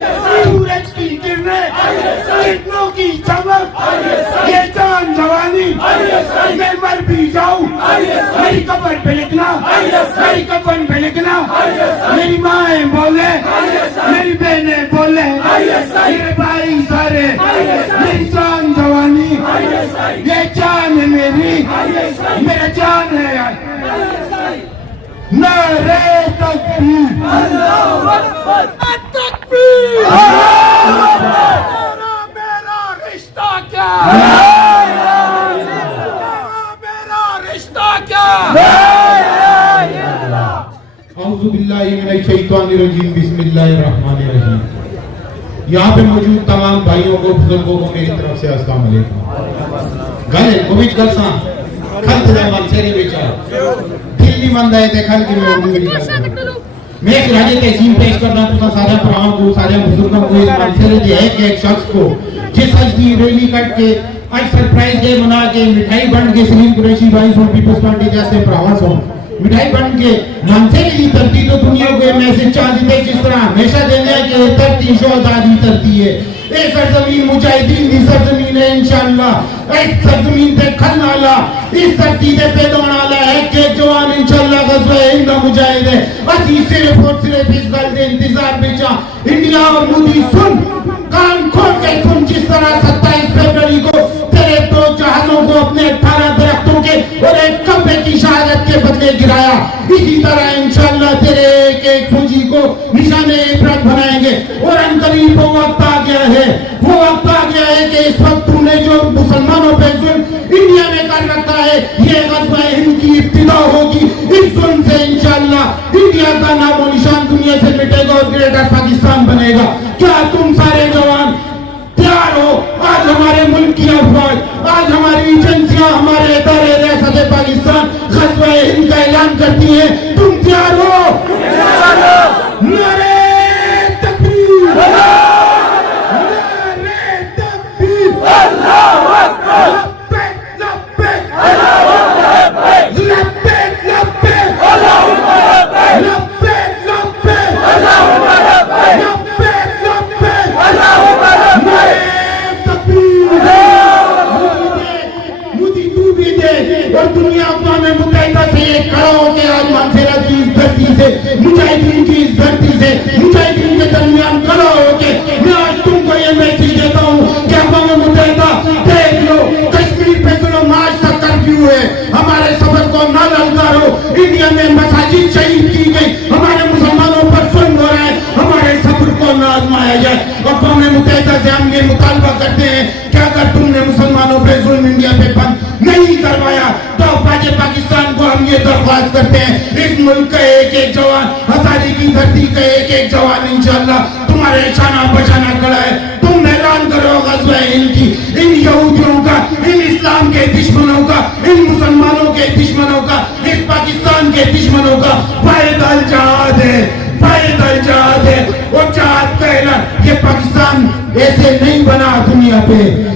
सूरज की किरणें, किरणों की चमक, ये जान जवानी, मैं मर भी जाऊं मेरी कब्र पे लिखना, मेरी कब्र पे लिखना, मेरी माँ बोले, मेरी बहनें बोले, मेरे भाई सारे, मेरी जान जवानी, ये जान है मेरी, मेरा जान है यार। नारे तकबीर, अल्लाहू अकबर, तकबीर, अल्लाहू अकबर। मेरा रिश्ता क्या, मेरा रिश्ता क्या। औज़ु बिल्लाहि मिनश शैतानिर रजीम, बिस्मिल्लाहिर रहमानिर रहीम। यहाँ पे मौजूद तमाम भाइयों को, बुजुर्गों को मेरी तरफ से अस्सलाम वालेकुम। गले कोविड गलसा खल थे मंसेरी बेचा दिल्ली मंदाए थे खल की मैं उर्दू में मैं एक राजे तहसीन पेश करना तो सारे फराम को, सारे बुजुर्गों को, इस मंसेरी के एक शख्स को जिस हल्दी रैली कट के आज सरप्राइज डे मना के मिठाई बंट के सलीम कुरैशी भाई सो पीपल्स पार्टी जैसे प्रवास हो मिठाई बन के मंसेरी की धरती तो दुनिया को मैसेज चाहती है जिस तरह हमेशा देने के धरती शोहदादी धरती है। ए सरजमीन मुजाहिदीन की सरजमीन है इंशाअल्लाह। इस सरजमीन पे खल नाला इस धरती पे पैदा होने वाला है कि जवान इंशाअल्लाह गज़वा हिंद मुजाहिद है। असी सिर्फ और सिर्फ इस गल दे इंतजार बेचा इंडिया और मोदी सुन, कान खोल के सुन, जिस तरह 27 फरवरी को तेरे दो जहाजों को अपने 18 दरख्तों के और एक कब्र की शहादत के बदले गिराया, इसी तरह इंशाअल्लाह तेरे एक एक फौजी को निशाने इबरत बनाएंगे। और अनकरीब वो वक्त आ गया है, वो वक्त आ गया है कि इस वक्त तूने जो मुसलमानों पे जुल्म इंडिया में कर रखा है, ये गज़वा हिंद की इब्तिदा होगी। इस जुल्म से इंशाअल्लाह इंडिया का नामो निशान दुनिया से मिटेगा और ग्रेटर पाकिस्तान बनेगा। क्या तुम सारे जवान तैयार हो? आज हमारे मुल्क की अफवाज, आज हमारी एजेंसियां, हमारे इदारे रियासत पाकिस्तान गज़वा हिंद का ऐलान करती हैं, तुम तैयार हो? नारे तकबीर, नारे तकबीर, अल्लाहू अकबर, लब्बैक लब्बैक, अल्लाहू अकबर, लब्बैक लब्बैक, अल्लाहू अकबर, लब्बैक लब्बैक, अल्लाहू अकबर, लब्बैक लब्बैक, अल्लाहू अकबर, नारे तकबीर, मोदी तू भी दे और दुनिया में मुतहदा से एक खड़ा होके आज मंसेरा की इस धरती से, मुजाहिदीन की इस धरती से, मुजाहिदीन के दरमियान खड़ा होके मैं आज तुमको ये मैसेज देता हूँ कि अक़वाम मुत्तहिदा देख लो, कश्मीर पे सुनो मार्च तक कर्फ्यू है, हमारे सबर को ना ललकारो। इंडिया में मसाजिद शहीद की गई, हमारे मुसलमानों पर जुल्म हो रहा है, हमारे सब्र को ना आजमाया जाए। अक़वाम मुत्तहिदा से हम ये मुतालबा करते हैं कि अगर तुमने मुसलमानों पे जुल्म इंडिया पे बंद नहीं करवाया तो फौज पाकिस्तान को हम ये दरख्वास्त करते हैं, इस मुल्क का एक एक जवान, हज़ारी की धरती का एक एक जवान इंशाअल्लाह तुम्हारे शाना बचाना खड़ा है। तुम ऐलान करो गज़वा हिंद की, इन यहूदियों का, इन इस्लाम के दुश्मनों का, इन मुसलमानों के दुश्मनों का, इस पाकिस्तान के दुश्मनों का पैदल जहाद है, पैदल जहाद है। वो जहाद का ऐलान, ये पाकिस्तान ऐसे नहीं बना दुनिया पे,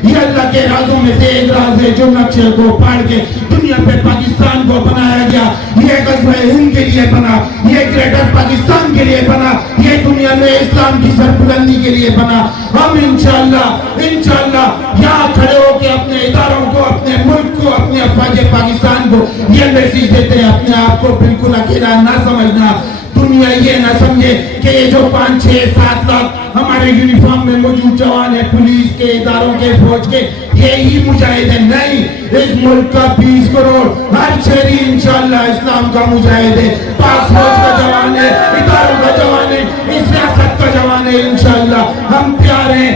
ये अल्लाह के राजों में से एक राज है जो नक्शे को फाड़ के दुनिया पे पाकिस्तान को बनाया गया। ये गज़वा हिंद के लिए बना, ये ग्रेटर पाकिस्तान के लिए बना, ये दुनिया में इस्लाम की सरबुलंदी के लिए बना। हम इंशाअल्लाह इंशाअल्लाह यहाँ खड़े होकर अपने इदारों को, अपने मुल्क को, अपने अफवाज पाकिस्तान को ये मैसेज देते हैं, अपने आप को बिल्कुल अकेला ना समझना। दुनिया ये ना समझे कि ये जो 5, 6, 7 लाख हमारे यूनिफॉर्म में मौजूद जवान है, पुलिस के, इदारों के, फौज के, ये ही मुजाहिद है। नहीं, इस मुल्क का 20 करोड़ हर शहरी इंशाअल्लाह इस्लाम का मुजाहिद है, पाक फौज का जवान है, इदारों का जवान है, इस रियासत का जवान है। इंशाअल्लाह हम तैयार हैं,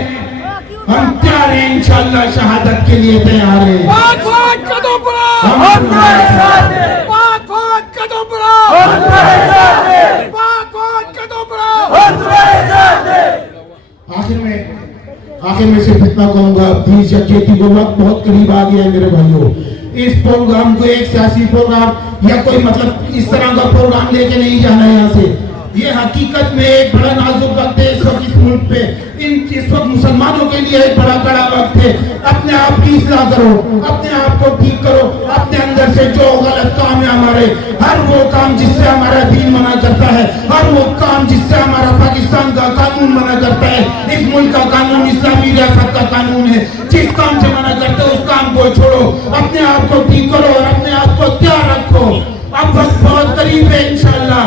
हम तैयार हैं, इंशाअल्लाह शहादत के लिए तैयार हैं। आखिर में सिर्फ इतना कहूंगा, प्लीज यकीन को वक्त बहुत करीब आ गया है मेरे भाइयों। इस प्रोग्राम को एक सियासी प्रोग्राम या कोई मतलब इस तरह का प्रोग्राम लेके नहीं जाना है यहाँ से। یہ حقیقت میں ایک بڑا نازک وقت ہے اس وقت اس ملک پہ. اس وقت مسلمانوں کے لیے ایک بڑا کڑا وقت ہے. اپنے آپ کی اصلاح کرو, اپنے آپ کو ٹھیک کرو, اپنے اندر سے جو غلط کام ہے ہمارے, ہر وہ کام جس سے ہمارا دین منع کرتا ہے, ہر وہ کام جس سے ہمارا پاکستان کا قانون منع کرتا ہے, اس ملک کا قانون اسلامی ریاست کا قانون ہے, جس کام سے منع کرتے ہو اس کام کو چھوڑو, اپنے آپ کو ٹھیک کرو اور اپنے آپ کو تیار رکھو. اب وقت بہت قریب ہے انشاءاللہ.